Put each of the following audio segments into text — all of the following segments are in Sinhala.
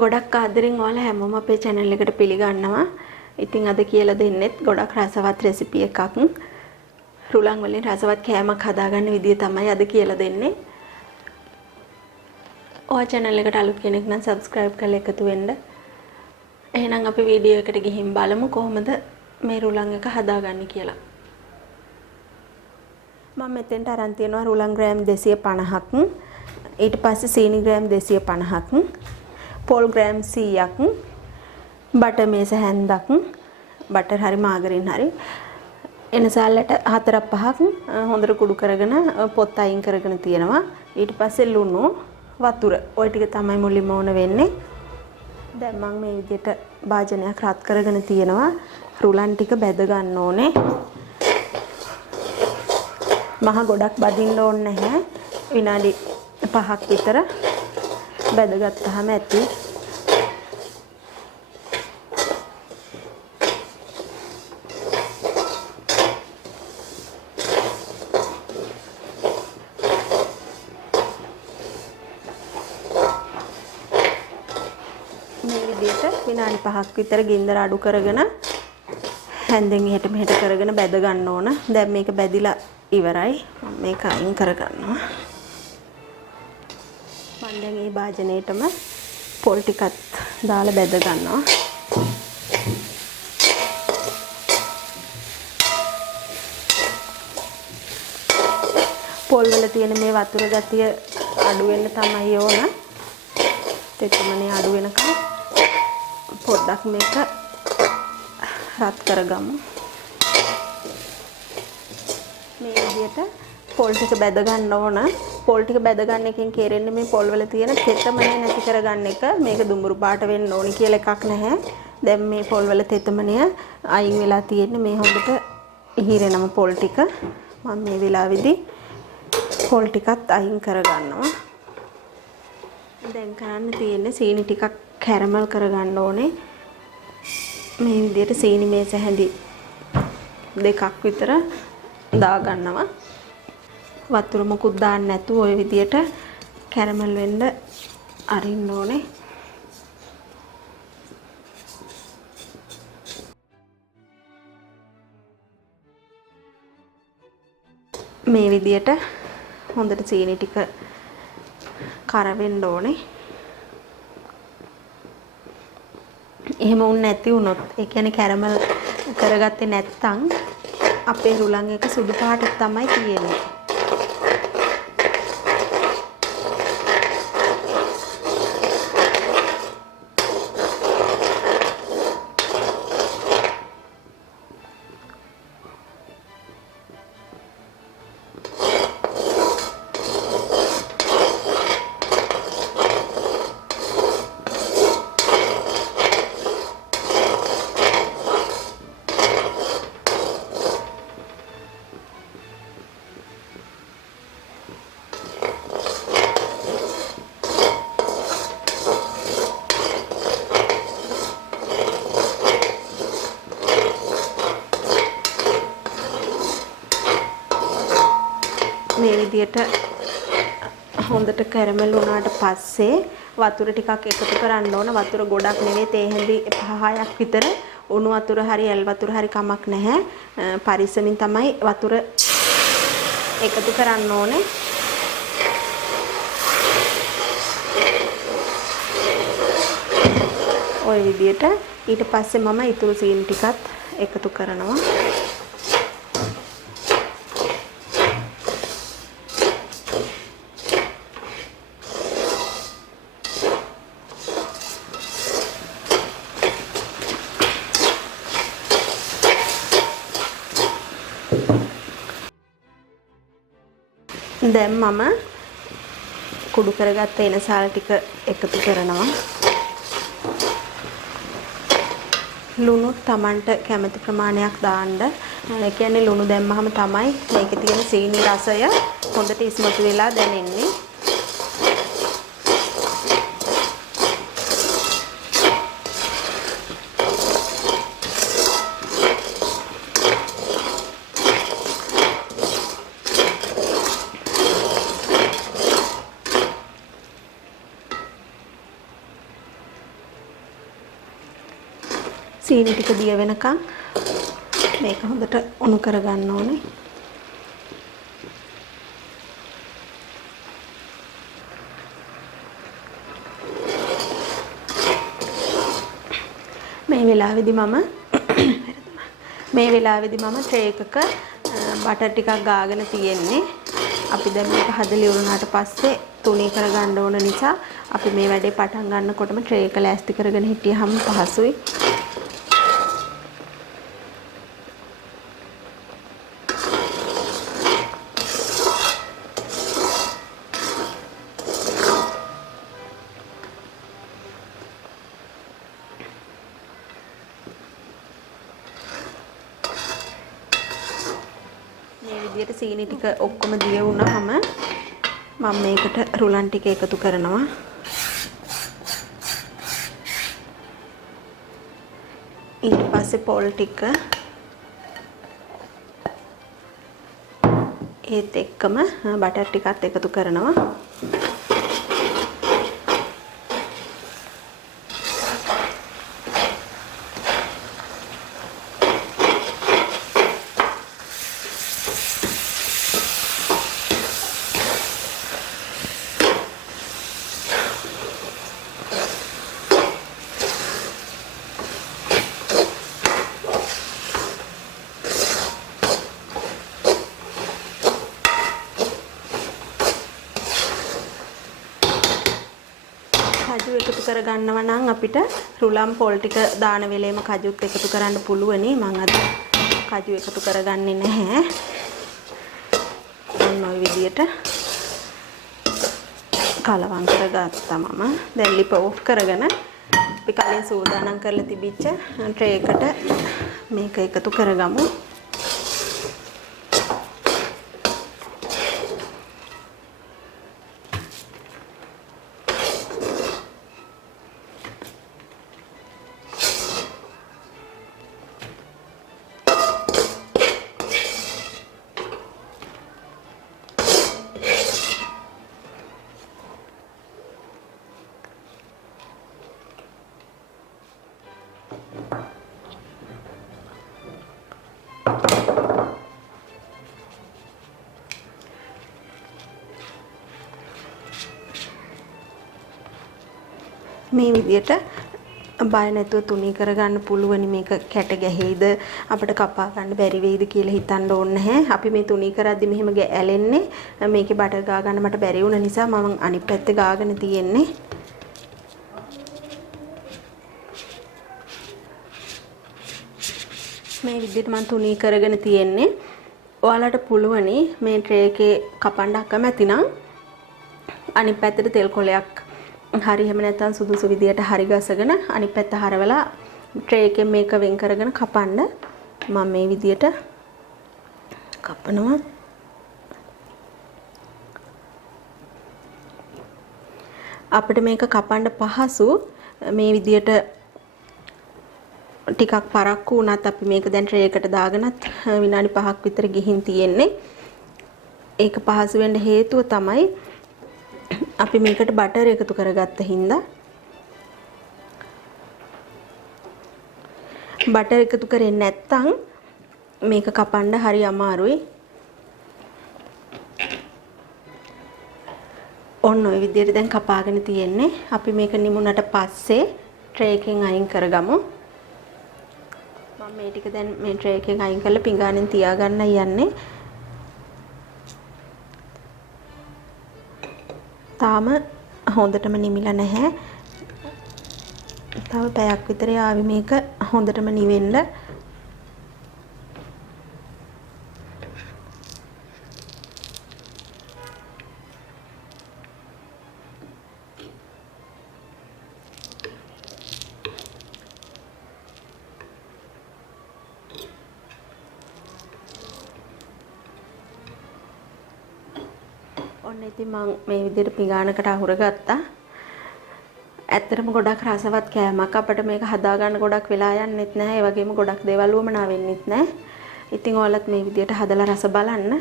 ගොඩක් ආදරෙන් ඔයාලා හැමෝම අපේ channel එකට පිළිගන්නවා. ඉතින් අද කියලා දෙන්නෙත් ගොඩක් රසවත් රෙසිපි එකක්. රුලන් වලින් රසවත් කෑමක් හදාගන්න විදිය තමයි අද කියලා දෙන්නේ. ඔයා channel එකට අලුත් කෙනෙක් නම් subscribe කරලා එකතු වෙන්න. එහෙනම් අපි වීඩියෝ එකට ගිහින් බලමු කොහොමද මේ රුලන් එක හදාගන්නේ කියලා. මම මෙතෙන්ට අරන් තියනවා රුලන් ග්‍රෑම් 250ක්. ඊට පස්සේ සීනි ග්‍රෑම් 250ක්. පොල් ග්‍රෑම් 100ක්. බටර් මේස හැන්දක්. බටර් හරි මාගරින් හරි. එනසල්ලට 4-5ක් හොඳට කුඩු කරගෙන පොත් අයින් කරගෙන තියෙනවා. ඊට පස්සේ ලුණු වතුර ඔය ටික තමයි මුලින්ම ඕන වෙන්නේ. දැන් මම මේ විදිහට භාජනයක් රත් කරගෙන තියෙනවා. රුලන් ටික බැද ගන්න ඕනේ. මහ ගොඩක් බදින්න ඕනේ නැහැ. විනාඩි 5ක් විතර බැදගත්තාම ඇති. මේ විදිහට විනාඩි 5ක් විතර ගින්දර අඩු කරගෙන හැන්දෙන් එහෙට මෙහෙට කරගෙන බැද ගන්න ඕන. දැන් මේක බැදිලා ඉවරයි. මම මේක අයින් කරගන්නවා. මම දැන් මේ භාජනයේටම පොල් ටිකත් දාලා බැද ගන්නවා. පොල් වල තියෙන මේ වතුර ගතිය අඩු වෙන්න තමයි ඕන. තෙතමනේ අඩු වෙනකම් පොඩ්ඩක් මේක රත් කරගමු. මේ විදිහට පොල් ටික බැද ගන්න ඕන. පොල් ටික බැද ගන්න එකෙන් කෙරෙන්නේ මේ පොල් වල තියෙන තෙතමනේ නැති කරගන්න එක. මේක දුඹුරු පාට වෙන්න ඕනි කියලා එකක් නැහැ. දැන් මේ පොල් වල තෙතමනේ අයින් වෙලා තියෙන්නේ. මේ හොඳට ඉහිරෙනම පොල් ටික මම මේ වෙලාවේදී පොල් ටිකත් අයින් කරගන්නවා. දැන් කරන්න තියෙන්නේ සීනි ටිකක් කැරමල් කරගන්න ඕනේ. මේ විදිහට සීනි මේස හැඳි දෙකක් විතර දා ගන්නවා. වතුර මොකුත් දාන්න නැතුව ওই විදිහට කැරමල් වෙන්න අරින්න ඕනේ. මේ විදිහට හොඳට සීනි ටික කරවෙන්න ඕනේ. එහෙම වුණ නැති වුණොත් ඒ කියන්නේ කැරමල් කරගත්තේ නැත්නම් අපේ රුලන් එක සුදු පාට තමයි තියෙන්නේ. මේ විදිහට හොඳට කැරමල් වුණාට පස්සේ වතුර ටිකක් එකතු කරන්න ඕන. වතුර ගොඩක් නෙවෙයි, තේ හැඳි 5-6ක් විතර. උණු වතුර හරි ඇල් වතුර හරි කමක් නැහැ. පරිස්සමින් තමයි වතුර එකතු කරන්න ඕනේ. ওই විදිහට ඊට පස්සේ මම ඉතුරු සීනි ටිකත් එකතු කරනවා. දැන් මම කුඩු කරගත්ත එනසාල ටික එකතු කරනවා. ලුණු Tamanට කැමති ප්‍රමාණයක් දාන්න. ඒ කියන්නේ ලුණු දැම්මහම තමයි මේකේ තියෙන සීනි රසය හොඳට ඉස්මතු වෙලා දැනෙන්නේ. සීනි ටික දිය වෙනකන් මේක හොඳට උණු කරගන්න ඕනේ. මේ වෙලාවේදී මම ට්‍රේ එකක බටර් ටිකක් ගාගෙන තියෙන්නේ. අපි දැන් මේක හදලා ඉවරනාට පස්සේ තුනී කරගන්න ඕන නිසා අපි මේ වැඩේ පටන් ගන්නකොටම ට්‍රේ එක ලෑස්ති කරගෙන හිටියහම පහසුයි. විදියට සීනි ටික ඔක්කොම දිය වුණාම මම මේකට රුලන් ටික එකතු කරනවා. ඊට පස්සේ පොල් ටික ඒත් එක්කම බටර් ටිකත් එකතු කරනවා. කජු එකතු කරගන්නවා නම් අපිට රුලම් පොල් ටික දාන වෙලේම කජුත් එකතු කරන්න පුළුවනි. මම අද කජු එකතු කරගන්නේ නැහැ. ඔන්න ඔය විදියට කලවම් කරගත්තා මම. දැන් ලිප ඕෆ් කරගෙන අපි කලින් සූදානම් කරලා තිබිච්ච ට්‍රේ එකට මේක එකතු කරගමු. මේ විදියට බය නැතුව තුනී කරගන්න පුළුවනි. මේක කැට ගැහෙයිද අපිට කපා ගන්න බැරි වෙයිද කියලා හිතන්න ඕනේ නැහැ. අපි මේ තුනී කරද්දි මෙහෙම ඇලෙන්නේ මේකේ බටර් ගා ගන්න මට බැරි වුණ නිසා මම අනිත් පැත්තේ ගාගෙන තියෙන්නේ. මේ විදිහට මම තුනී කරගෙන තියෙන්නේ. ඔයාලට පුළුවනි මේ ට්‍රේ එකේ කපන්න අකමැති නම් අනිත් පැත්තට තෙල් කොලයක් හරි එහෙම නැත්නම් සුදුසු විදියට හරි ගසගෙන අනිත් පැත්ත හරවලා ට්‍රේ එකෙන් මේක වෙන් කරගෙන කපන්න. මම මේ විදියට කපනවා. අපිට මේක කපන්න පහසු මේ විදියට ටිකක් පරක්කු වුණත් අපි මේක දැන් ට්‍රේ එකට දාගෙනත් විනාඩි 5ක් විතර ගිහින් තියෙන්නේ. ඒක පහසු වෙන්න හේතුව තමයි අපි මේකට බටර් එකතු කරගත්ත හින්දා. බටර් එකතු කරේ නැත්නම් මේක කපන්න හරි අමාරුයි. ඔන්න ඔය විදිහට දැන් කපාගෙන තියෙන්නේ. අපි මේක නිමුණට පස්සේ ට්‍රේ එකෙන් අයින් කරගමු. මම මේ ටික දැන් මේ ට්‍රේ එකෙන් අයින් කරලා පිඟානෙන් තියාගන්න යන්නේ. තාම හොඳටම නිමිලා නැහැ. තව පැයක් විතර ආවි මේක හොඳටම නිවෙන්න. ඔන්න ඉතින් මම මේ විදිහට පිඟානකට අහුර ගත්තා. ඇත්තටම ගොඩක් රසවත් කෑමක්. අපිට මේක හදා ගන්න ගොඩක් වෙලා යන්නෙත් නැහැ. ඒ වගේම ගොඩක් දේවල් වුමනා වෙන්නෙත් නැහැ. ඉතින් ඔයාලත් මේ විදිහට හදලා රස බලන්න.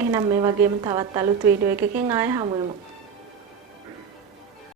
එහෙනම් මේ වගේම තවත් අලුත් වීඩියෝ එකකින් ආයෙ හමු වෙමු.